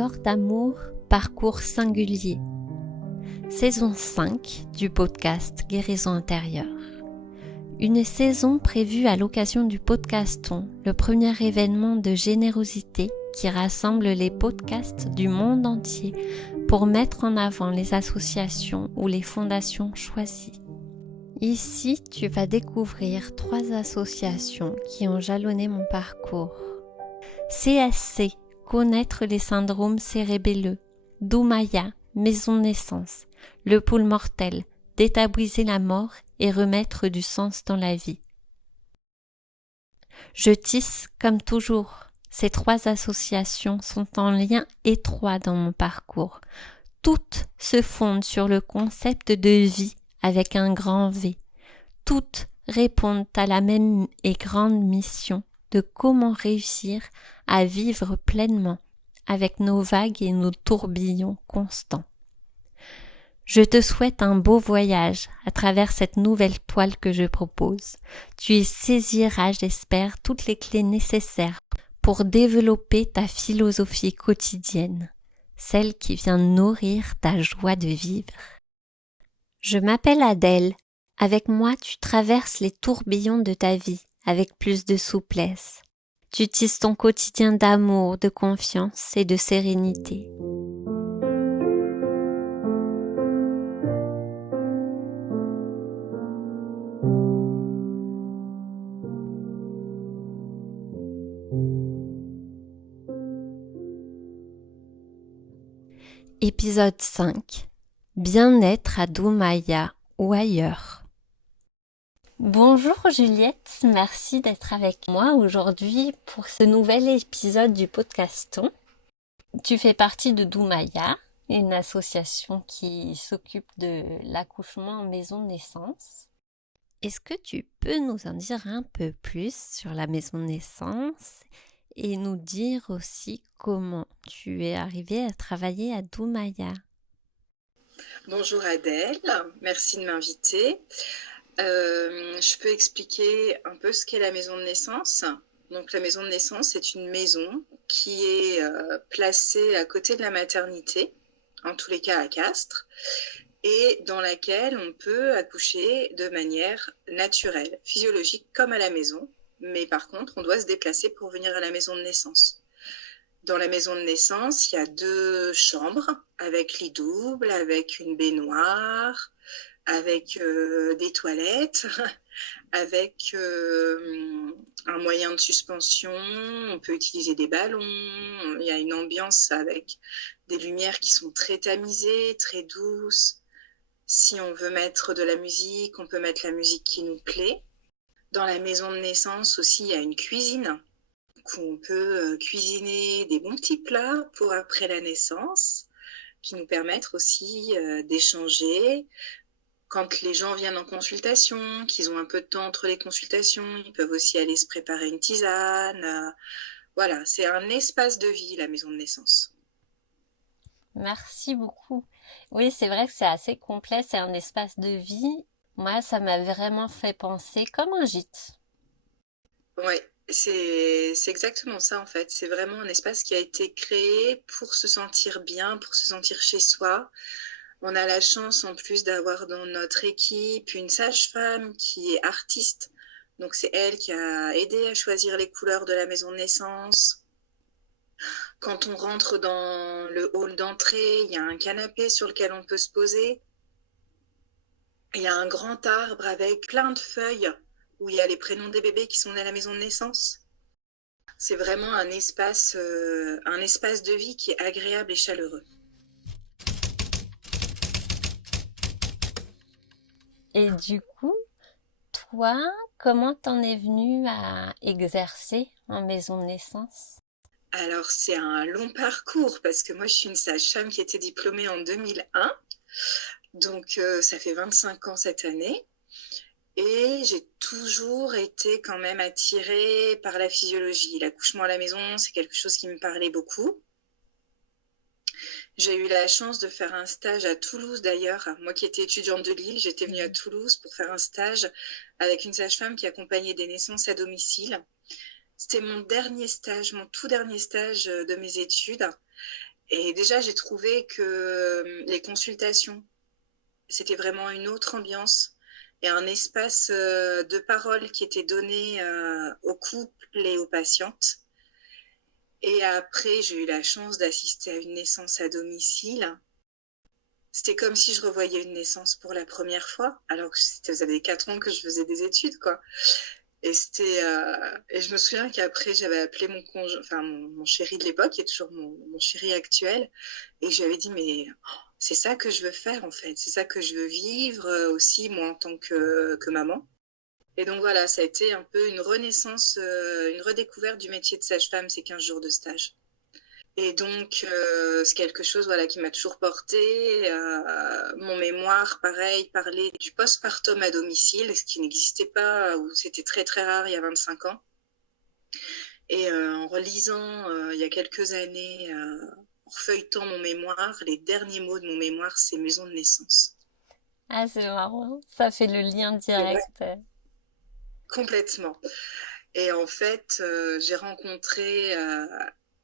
corps d'amour, parcours singulier. Saison 5 du podcast Guérison intérieure. Une saison prévue à l'occasion du Podcaston, le premier événement de générosité qui rassemble les podcasts du monde entier pour mettre en avant les associations ou les fondations choisies. Ici, tu vas découvrir 3 associations qui ont jalonné mon parcours. CSC, connaître les syndromes cérébelleux. Doumaya, maison de naissance. Le pôle mortel, détabouiser la mort et remettre du sens dans la vie. Je tisse comme toujours. Ces 3 associations sont en lien étroit dans mon parcours. Toutes se fondent sur le concept de vie avec un grand V. Toutes répondent à la même et grande mission de comment réussir à vivre pleinement avec nos vagues et nos tourbillons constants. Je te souhaite un beau voyage à travers cette nouvelle toile que je propose. Tu y saisiras, j'espère, toutes les clés nécessaires pour développer ta philosophie quotidienne, celle qui vient nourrir ta joie de vivre. Je m'appelle Adèle. Avec moi, tu traverses les tourbillons de ta vie avec plus de souplesse. Tu tisses ton quotidien d'amour, de confiance et de sérénité. Épisode 5. Bien-être à Doumaya ou ailleurs. Bonjour Juliette, merci d'être avec moi aujourd'hui pour ce nouvel épisode du Podcaston. Tu fais partie de Doumaya, une association qui s'occupe de l'accouchement en maison de naissance. Est-ce que tu peux nous en dire un peu plus sur la maison de naissance et nous dire aussi comment tu es arrivée à travailler à Doumaya? Bonjour Adèle, merci de m'inviter. Je peux expliquer un peu ce qu'est la maison de naissance. Donc la maison de naissance, c'est une maison qui est placée à côté de la maternité, en tous les cas à Castres, et dans laquelle on peut accoucher de manière naturelle, physiologique comme à la maison, mais par contre on doit se déplacer pour venir à la maison de naissance. Dans la maison de naissance, il y a 2 chambres avec lit double, avec une baignoire, avec des toilettes, avec un moyen de suspension, on peut utiliser des ballons, il y a une ambiance avec des lumières qui sont très tamisées, très douces. Si on veut mettre de la musique, on peut mettre la musique qui nous plaît. Dans la maison de naissance aussi, il y a une cuisine où on peut cuisiner des bons petits plats pour après la naissance, qui nous permettent aussi d'échanger. Quand les gens viennent en consultation, qu'ils ont un peu de temps entre les consultations, ils peuvent aussi aller se préparer une tisane. Voilà, c'est un espace de vie, la maison de naissance. Merci beaucoup. Oui, c'est vrai que c'est assez complet, c'est un espace de vie. Moi, ça m'a vraiment fait penser comme un gîte. Oui, c'est exactement ça en fait. C'est vraiment un espace qui a été créé pour se sentir bien, pour se sentir chez soi. On a la chance en plus d'avoir dans notre équipe une sage-femme qui est artiste. Donc c'est elle qui a aidé à choisir les couleurs de la maison de naissance. Quand on rentre dans le hall d'entrée, il y a un canapé sur lequel on peut se poser. Il y a un grand arbre avec plein de feuilles où il y a les prénoms des bébés qui sont nés à la maison de naissance. C'est vraiment un espace de vie qui est agréable et chaleureux. Et du coup, toi, comment t'en es venue à exercer en maison de naissance? Alors, c'est un long parcours parce que moi, je suis une sage-femme qui était diplômée en 2001. Donc, ça fait 25 ans cette année. Et j'ai toujours été quand même attirée par la physiologie. L'accouchement à la maison, c'est quelque chose qui me parlait beaucoup. J'ai eu la chance de faire un stage à Toulouse d'ailleurs. Moi qui étais étudiante de Lille, j'étais venue à Toulouse pour faire un stage avec une sage-femme qui accompagnait des naissances à domicile. C'était mon tout dernier stage de mes études. Et déjà, j'ai trouvé que les consultations, c'était vraiment une autre ambiance et un espace de parole qui était donné aux couples et aux patientes. Et après, j'ai eu la chance d'assister à une naissance à domicile. C'était comme si je revoyais une naissance pour la première fois, alors que ça faisait 4 ans que je faisais des études, quoi. Et je me souviens qu'après, j'avais appelé mon chéri de l'époque, qui est toujours mon chéri actuel, et je lui avais dit, mais c'est ça que je veux faire, en fait. C'est ça que je veux vivre aussi, moi, en tant que maman. Et donc voilà, ça a été un peu une renaissance, une redécouverte du métier de sage-femme, ces 15 jours de stage. Et donc, c'est quelque chose voilà, qui m'a toujours portée. Mon mémoire, pareil, parlait du postpartum à domicile, ce qui n'existait pas, ou c'était très très rare il y a 25 ans. Et en relisant il y a quelques années, en feuilletant mon mémoire, les derniers mots de mon mémoire, c'est maison de naissance. Ah, c'est marrant, ça fait le lien Et ouais, direct. complètement. Et en fait, j'ai rencontré,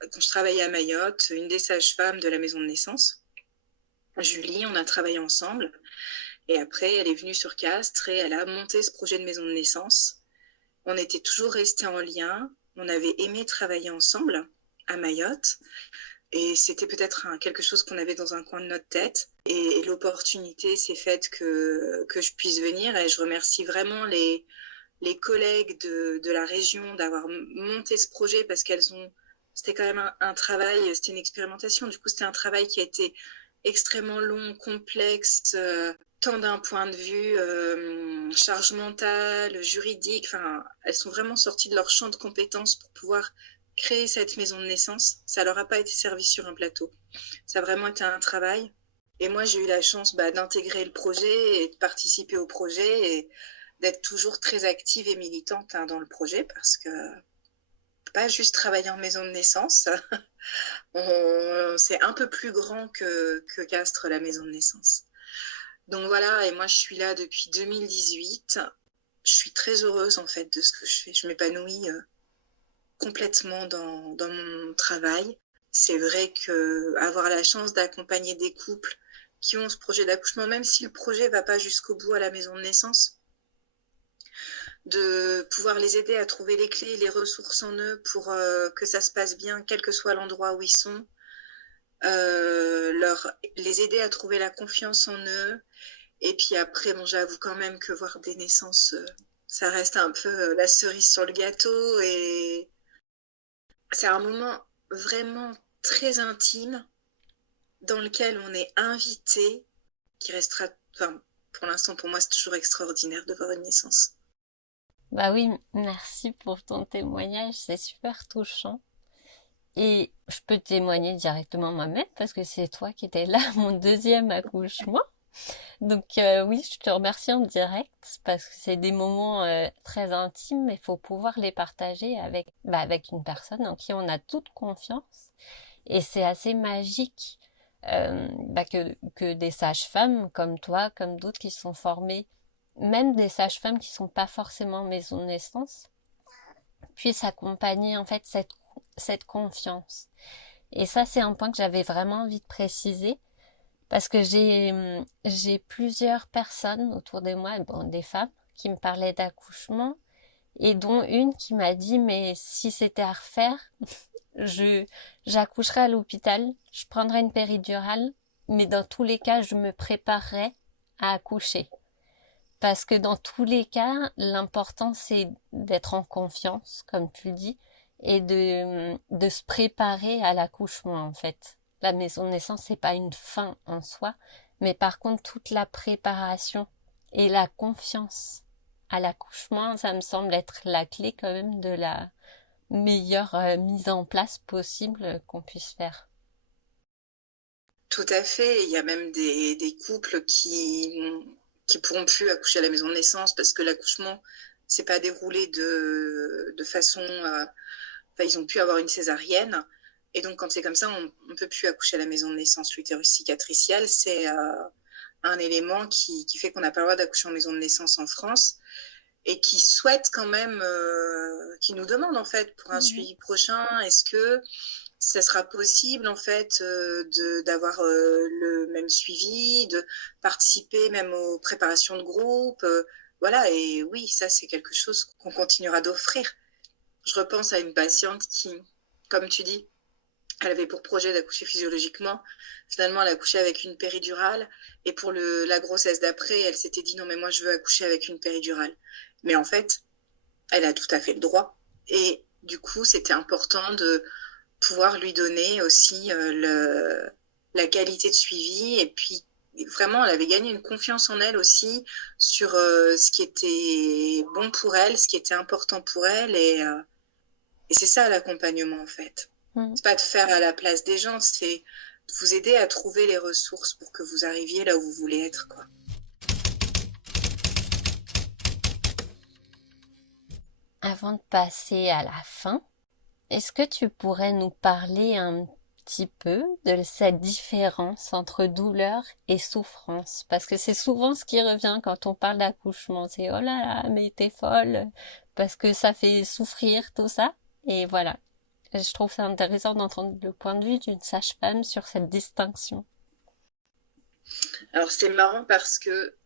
quand je travaillais à Mayotte, une des sages-femmes de la maison de naissance, Julie. On a travaillé ensemble. Et après, elle est venue sur Castres et elle a monté ce projet de maison de naissance. On était toujours restés en lien. On avait aimé travailler ensemble à Mayotte. Et c'était peut-être quelque chose qu'on avait dans un coin de notre tête. Et l'opportunité s'est faite que je puisse venir. Et je remercie vraiment les collègues de la région d'avoir monté ce projet parce c'était quand même un travail, c'était une expérimentation. Du coup, c'était un travail qui a été extrêmement long, complexe, tant d'un point de vue charge mentale, juridique. Enfin, elles sont vraiment sorties de leur champ de compétences pour pouvoir créer cette maison de naissance. Ça leur a pas été servi sur un plateau. Ça a vraiment été un travail. Et moi, j'ai eu la chance d'intégrer le projet et de participer au projet et d'être toujours très active et militante dans le projet parce que pas juste travailler en maison de naissance. C'est un peu plus grand que Castres, la maison de naissance. Donc voilà, et moi je suis là depuis 2018. Je suis très heureuse en fait de ce que je fais. Je m'épanouis complètement dans mon travail. C'est vrai que avoir la chance d'accompagner des couples qui ont ce projet d'accouchement, même si le projet va pas jusqu'au bout à la maison de naissance, de pouvoir les aider à trouver les clés, les ressources en eux pour que ça se passe bien, quel que soit l'endroit où ils sont, les aider à trouver la confiance en eux. Et puis après, bon, j'avoue quand même que voir des naissances, ça reste un peu la cerise sur le gâteau. Et c'est un moment vraiment très intime dans lequel on est invité, qui restera, enfin, pour l'instant, pour moi, c'est toujours extraordinaire de voir une naissance. Bah oui, merci pour ton témoignage, c'est super touchant. Et je peux témoigner directement moi-même parce que c'est toi qui étais là à mon deuxième accouchement. Donc oui, je te remercie en direct parce que c'est des moments très intimes et il faut pouvoir les partager avec une personne en qui on a toute confiance. Et c'est assez magique que des sages-femmes comme toi, comme d'autres qui sont formées, même des sages-femmes qui sont pas forcément maison de naissance, puissent accompagner en fait cette confiance. Et ça, c'est un point que j'avais vraiment envie de préciser parce que j'ai plusieurs personnes autour de moi, bon, des femmes, qui me parlaient d'accouchement et dont une qui m'a dit mais si c'était à refaire, je j'accoucherais à l'hôpital, je prendrais une péridurale, mais dans tous les cas, je me préparerais à accoucher. Parce que dans tous les cas, l'important c'est d'être en confiance, comme tu le dis, et de se préparer à l'accouchement en fait. La maison de naissance, c'est pas une fin en soi, mais par contre toute la préparation et la confiance à l'accouchement, ça me semble être la clé quand même de la meilleure mise en place possible qu'on puisse faire. Tout à fait. Il y a même des couples qui pourront plus accoucher à la maison de naissance parce que l'accouchement s'est pas déroulé de façon. Enfin, ils ont pu avoir une césarienne. Et donc, quand c'est comme ça, on ne peut plus accoucher à la maison de naissance. L'utérus cicatriciel, c'est un élément qui fait qu'on n'a pas le droit d'accoucher en maison de naissance en France et qui souhaite quand même, qui nous demande en fait pour un suivi prochain, est-ce que ça sera possible en fait d'avoir le même suivi, de participer même aux préparations de groupe. Voilà, et oui, ça c'est quelque chose qu'on continuera d'offrir. Je repense à une patiente qui, comme tu dis, elle avait pour projet d'accoucher physiologiquement. Finalement, elle a accouché avec une péridurale. Et pour la grossesse d'après, elle s'était dit non, mais moi, je veux accoucher avec une péridurale. Mais en fait, elle a tout à fait le droit. Et du coup, c'était important de pouvoir lui donner aussi la qualité de suivi. Et puis, vraiment, elle avait gagné une confiance en elle aussi sur ce qui était bon pour elle, ce qui était important pour elle. Et c'est ça l'accompagnement, en fait. Mm. C'est pas de faire à la place des gens, c'est de vous aider à trouver les ressources pour que vous arriviez là où vous voulez être, quoi. Avant de passer à la fin, est-ce que tu pourrais nous parler un petit peu de cette différence entre douleur et souffrance? Parce que c'est souvent ce qui revient quand on parle d'accouchement. C'est oh là là, mais t'es folle, parce que ça fait souffrir tout ça. Et voilà. Je trouve ça intéressant d'entendre le point de vue d'une sage-femme sur cette distinction. Alors c'est marrant parce que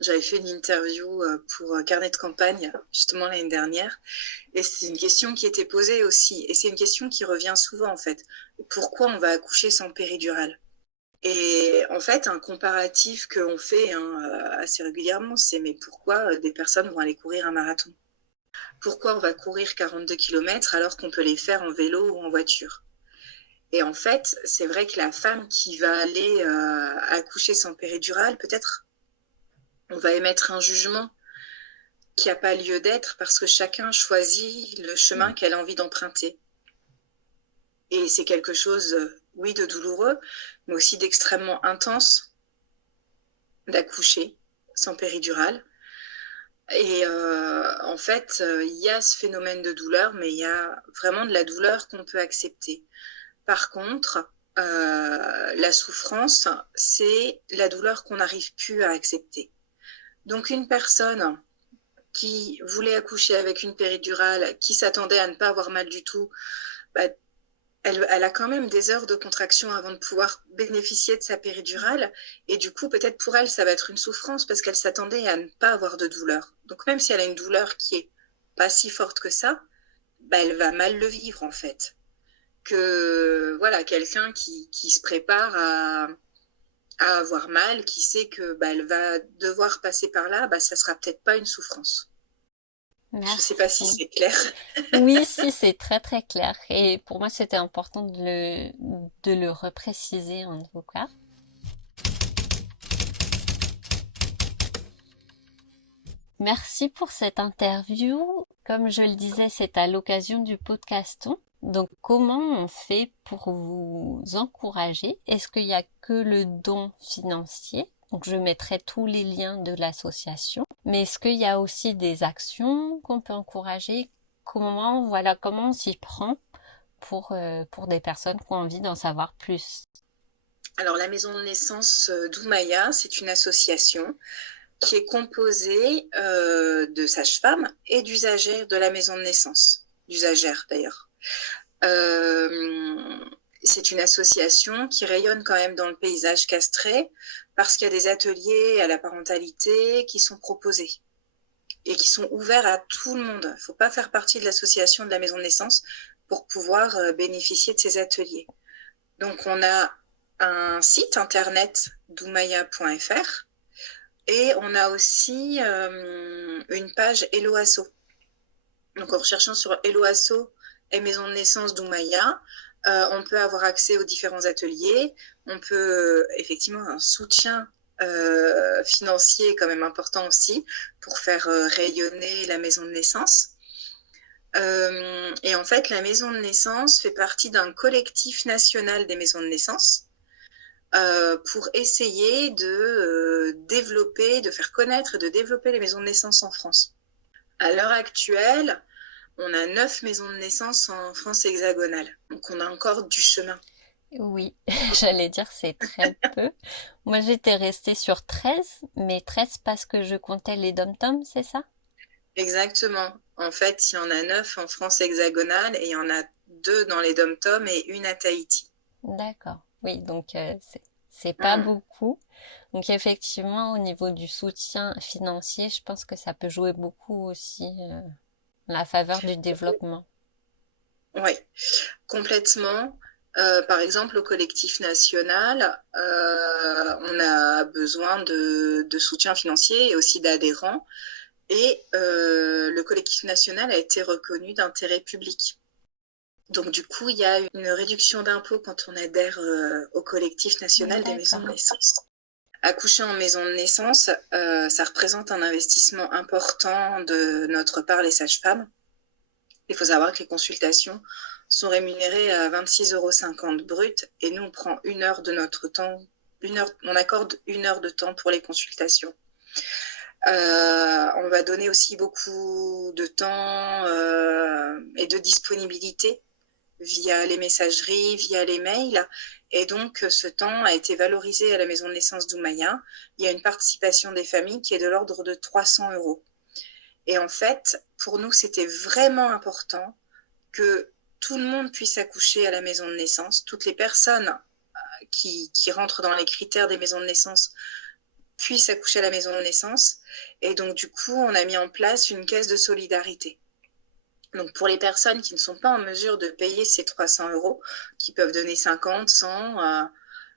j'avais fait une interview pour Carnet de campagne justement l'année dernière et c'est une question qui était posée aussi et c'est une question qui revient souvent en fait. Pourquoi on va accoucher sans péridurale? Et en fait, un comparatif qu'on fait assez régulièrement, c'est mais pourquoi des personnes vont aller courir un marathon? Pourquoi on va courir 42 km alors qu'on peut les faire en vélo ou en voiture? Et en fait, c'est vrai que la femme qui va aller accoucher sans péridurale, peut-être on va émettre un jugement qui n'a pas lieu d'être parce que chacun choisit le chemin qu'elle a envie d'emprunter. Et c'est quelque chose, oui, de douloureux, mais aussi d'extrêmement intense d'accoucher sans péridurale. Et en fait, il y a ce phénomène de douleur, mais il y a vraiment de la douleur qu'on peut accepter. Par contre, la souffrance, c'est la douleur qu'on n'arrive plus à accepter. Donc une personne qui voulait accoucher avec une péridurale, qui s'attendait à ne pas avoir mal du tout, bah, elle a quand même des heures de contraction avant de pouvoir bénéficier de sa péridurale. Et du coup, peut-être pour elle, ça va être une souffrance parce qu'elle s'attendait à ne pas avoir de douleur. Donc même si elle a une douleur qui est pas si forte que ça, bah, elle va mal le vivre en fait. Que voilà, quelqu'un qui se prépare à avoir mal, qui sait que bah, elle va devoir passer par là, bah, ça sera peut-être pas une souffrance. Je ne sais pas si Merci. c'est clair. Oui, si, c'est très très clair. Et pour moi, c'était important de le repréciser en tout cas. Merci pour cette interview. Comme je le disais, c'est à l'occasion du podcaston. Donc, comment on fait pour vous encourager? Est-ce qu'il n'y a que le don financier? Donc, je mettrai tous les liens de l'association. Mais est-ce qu'il y a aussi des actions qu'on peut encourager? Comment on s'y prend pour des personnes qui ont envie d'en savoir plus? Alors, la maison de naissance d'Oumaya, c'est une association qui est composée de sages-femmes et d'usagères de la maison de naissance, d'usagères d'ailleurs. C'est une association qui rayonne quand même dans le paysage castré parce qu'il y a des ateliers à la parentalité qui sont proposés et qui sont ouverts à tout le monde. Il ne faut pas faire partie de l'association de la maison de naissance pour pouvoir bénéficier de ces ateliers. Donc on a un site internet doumaya.fr et on a aussi une page Hello Asso. Donc en recherchant sur Hello Asso et maison de naissance d'Oumaya, on peut avoir accès aux différents ateliers. On peut effectivement un soutien financier quand même important aussi pour faire rayonner la maison de naissance. Et en fait, la maison de naissance fait partie d'un collectif national des maisons de naissance pour essayer de développer, de faire connaître et de développer les maisons de naissance en France. À l'heure actuelle, on a 9 maisons de naissance en France hexagonale. Donc, on a encore du chemin. Oui, j'allais dire c'est très peu. Moi, j'étais restée sur 13, mais 13 parce que je comptais les dom-toms, c'est ça? Exactement. En fait, il y en a 9 en France hexagonale et il y en a 2 dans les Dom-Tom et une à Tahiti. D'accord. Oui, donc c'est pas beaucoup. Donc effectivement, au niveau du soutien financier, je pense que ça peut jouer beaucoup aussi la faveur du développement. Oui, complètement. Par exemple, au collectif national, on a besoin de soutien financier et aussi d'adhérents. Et le collectif national a été reconnu d'intérêt public. Donc du coup, il y a une réduction d'impôt quand on adhère au collectif national des maisons de naissance. Accoucher en maison de naissance, ça représente un investissement important de notre part, les sages-femmes. Il faut savoir que les consultations sont rémunérées à 26,50 € brut et nous, on prend 1 heure de notre temps, on accorde 1 heure de temps pour les consultations. On va donner aussi beaucoup de temps et de disponibilité via les messageries, via les mails. Et donc, ce temps a été valorisé à la maison de naissance d'Oumaya. Il y a une participation des familles qui est de l'ordre de 300 €. Et en fait, pour nous, c'était vraiment important que tout le monde puisse accoucher à la maison de naissance. Toutes les personnes qui rentrent dans les critères des maisons de naissance puissent accoucher à la maison de naissance. Et donc, du coup, on a mis en place une caisse de solidarité. Donc, pour les personnes qui ne sont pas en mesure de payer ces 300 €, qui peuvent donner 50, 100,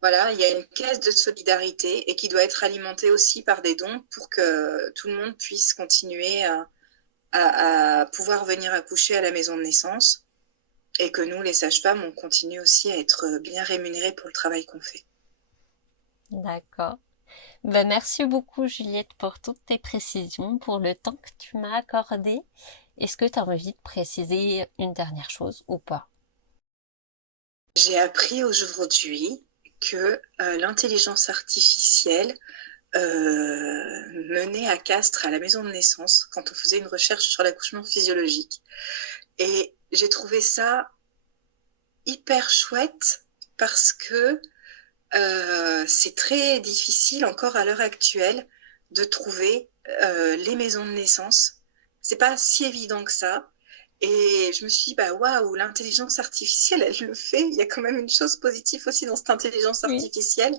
voilà, il y a une caisse de solidarité et qui doit être alimentée aussi par des dons pour que tout le monde puisse continuer à pouvoir venir accoucher à la maison de naissance et que nous, les sages-femmes, on continue aussi à être bien rémunérés pour le travail qu'on fait. D'accord. Ben, merci beaucoup Juliette pour toutes tes précisions, pour le temps que tu m'as accordé. Est-ce que tu as envie de préciser une dernière chose ou pas? J'ai appris aujourd'hui que l'intelligence artificielle menée à Castres à la maison de naissance quand on faisait une recherche sur l'accouchement physiologique. Et j'ai trouvé ça hyper chouette parce que c'est très difficile encore à l'heure actuelle de trouver les maisons de naissance. C'est pas si évident que ça. Et je me suis dit, bah waouh, l'intelligence artificielle, elle le fait. Il y a quand même une chose positive aussi dans cette intelligence artificielle.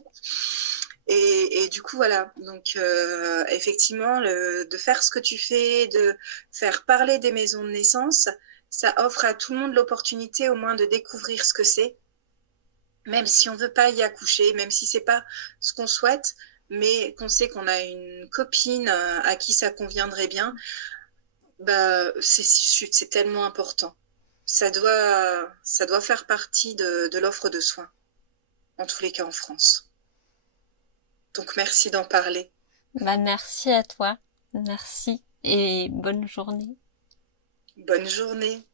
Et du coup, voilà. Donc, effectivement, de faire ce que tu fais, de faire parler des maisons de naissance, ça offre à tout le monde l'opportunité au moins de découvrir ce que c'est. Même si on veut pas y accoucher, même si c'est pas ce qu'on souhaite, mais qu'on sait qu'on a une copine à qui ça conviendrait bien, bah, c'est tellement important. Ça doit faire partie de l'offre de soins, en tous les cas en France. Donc merci d'en parler. Bah, merci à toi. Merci et bonne journée. Bonne journée.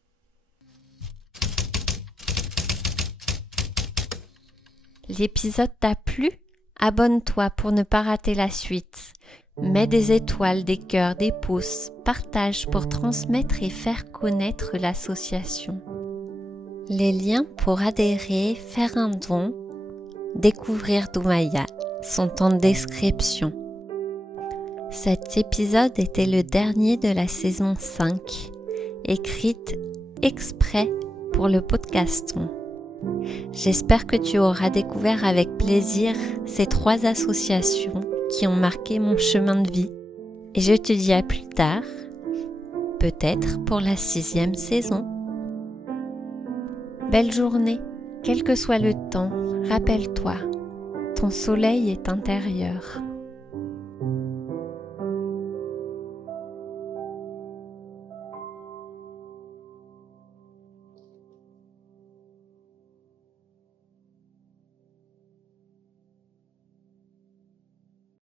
L'épisode t'a plu? Abonne-toi pour ne pas rater la suite. Mets des étoiles, des cœurs, des pouces, partage pour transmettre et faire connaître l'association. Les liens pour adhérer, faire un don, découvrir d'Oumaya sont en description. Cet épisode était le dernier de la saison 5, écrite exprès pour le podcaston. J'espère que tu auras découvert avec plaisir ces 3 associations qui ont marqué mon chemin de vie. Et je te dis à plus tard, peut-être pour la 6e saison. Belle journée, quel que soit le temps, rappelle-toi, ton soleil est intérieur.